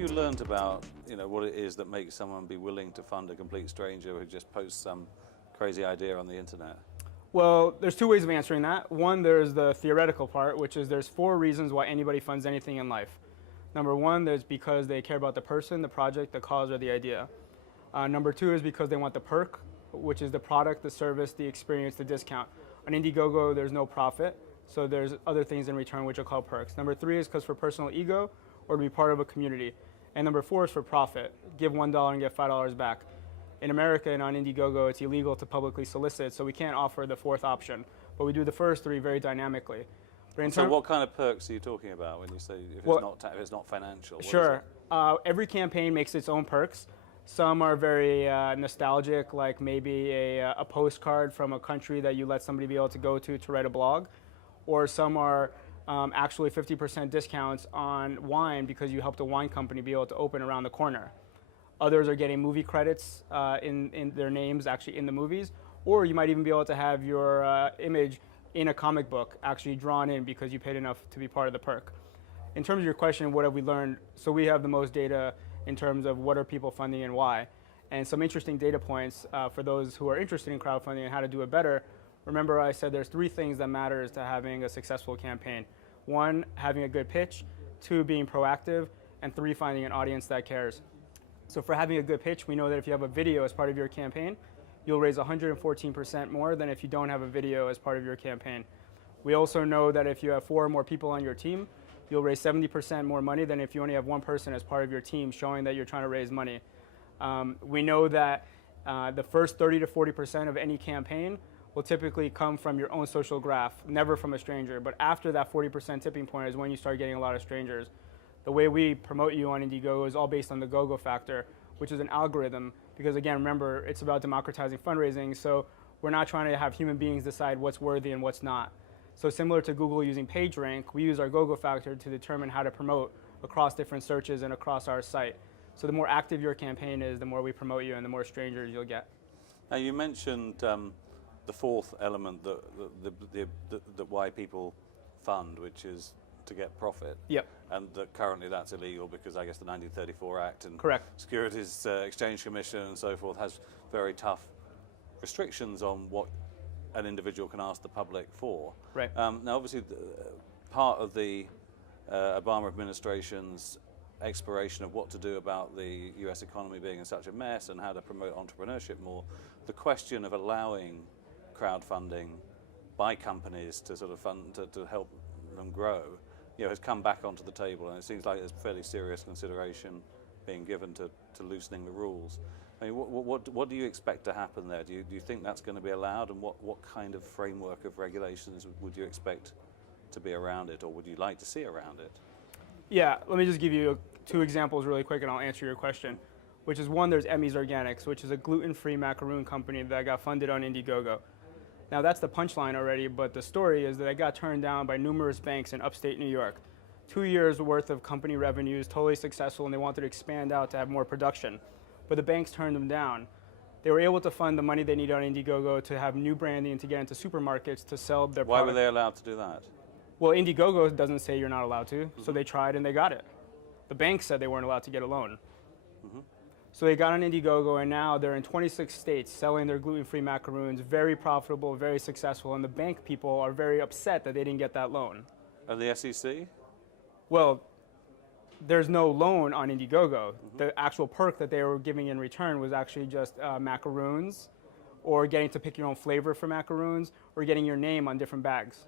you learned about, what it is that makes someone be willing to fund a complete stranger who just posts some crazy idea on the internet? Well, there's two ways of answering that. One, there's the theoretical part, which is there's 4 reasons why anybody funds anything in life. Number 1, there's because they care about the person, the project, the cause, or the idea. Number 2 is because they want the perk, which is the product, the service, the experience, the discount. On Indiegogo, there's no profit, so there's other things in return which are called perks. Number 3 is because for personal ego or to be part of a community. And number 4 is for profit. Give $1 and get $5 back. In America and on Indiegogo, it's illegal to publicly solicit, so we can't offer the 4th option. But we do the first 3 very dynamically. So what kind of perks are you talking about when you say if it's not financial? Sure. Every campaign makes its own perks. Some are very nostalgic, like maybe a postcard from a country that you let somebody be able to go to write a blog. Or some are actually 50% discounts on wine because you helped a wine company be able to open around the corner. Others are getting movie credits in their names actually in the movies. Or you might even be able to have your image in a comic book actually drawn in because you paid enough to be part of the perk. In terms of your question, what have we learned? So we have the most data in terms of what are people funding and why. And some interesting data points for those who are interested in crowdfunding and how to do it better. Remember I said there's 3 things that matters to having a successful campaign. 1, having a good pitch. 2, being proactive. And 3, finding an audience that cares. So for having a good pitch, we know that if you have a video as part of your campaign, you'll raise 114% more than if you don't have a video as part of your campaign. We also know that if you have 4 or more people on your team, you'll raise 70% more money than if you only have 1 person as part of your team, showing that you're trying to raise money. We know that the first 30 to 40% of any campaign will typically come from your own social graph, never from a stranger. But after that 40% tipping point is when you start getting a lot of strangers. The way we promote you on Indiegogo is all based on the GoGo factor, which is an algorithm. Because again, remember, it's about democratizing fundraising. So we're not trying to have human beings decide what's worthy and what's not. So similar to Google using PageRank, we use our GoGo factor to determine how to promote across different searches and across our site. So the more active your campaign is, the more we promote you and the more strangers you'll get. Now you mentioned the 4th element that why people fund, which is to get profit. Yep. And that currently that's illegal because I guess the 1934 Act and Correct. Securities Exchange Commission and so forth has very tough restrictions on what an individual can ask the public for. Right. Now obviously part of the Obama administration's exploration of what to do about the US economy being in such a mess and how to promote entrepreneurship more, the question of allowing crowdfunding by companies to sort of fund, to help them grow, has come back onto the table, and it seems like there's fairly serious consideration being given to loosening the rules. I mean, what do you expect to happen there? Do you think that's going to be allowed, and what kind of framework of regulations would you expect to be around it, or would you like to see around it? Yeah, let me just give you 2 examples really quick and I'll answer your question. Which is 1, there's Emmy's Organics, which is a gluten-free macaroon company that got funded on Indiegogo. Now that's the punchline already, but the story is that it got turned down by numerous banks in upstate New York. 2 years worth of company revenues, totally successful, and they wanted to expand out to have more production. But the banks turned them down. They were able to fund the money they needed on Indiegogo to have new branding and to get into supermarkets to sell their product. Why were they allowed to do that? Well, Indiegogo doesn't say you're not allowed to, so they tried and they got it. The bank said they weren't allowed to get a loan. So they got on Indiegogo, and now they're in 26 states selling their gluten-free macaroons, very profitable, very successful, and the bank people are very upset that they didn't get that loan. And the SEC? Well, there's no loan on Indiegogo. The actual perk that they were giving in return was actually just macaroons, or getting to pick your own flavor for macaroons, or getting your name on different bags.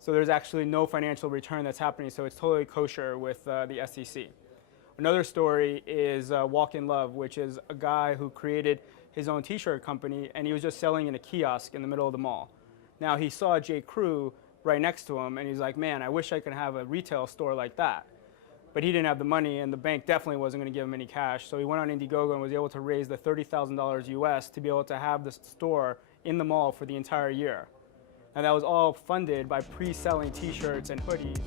So there's actually no financial return that's happening, so it's totally kosher with the SEC. Another story is Walk in Love, which is a guy who created his own t-shirt company, and he was just selling in a kiosk in the middle of the mall. Now he saw J. Crew right next to him, and he's like, man, I wish I could have a retail store like that. But he didn't have the money, and the bank definitely wasn't going to give him any cash, so he went on Indiegogo and was able to raise the $30,000 US to be able to have the store in the mall for the entire year. And that was all funded by pre-selling t-shirts and hoodies.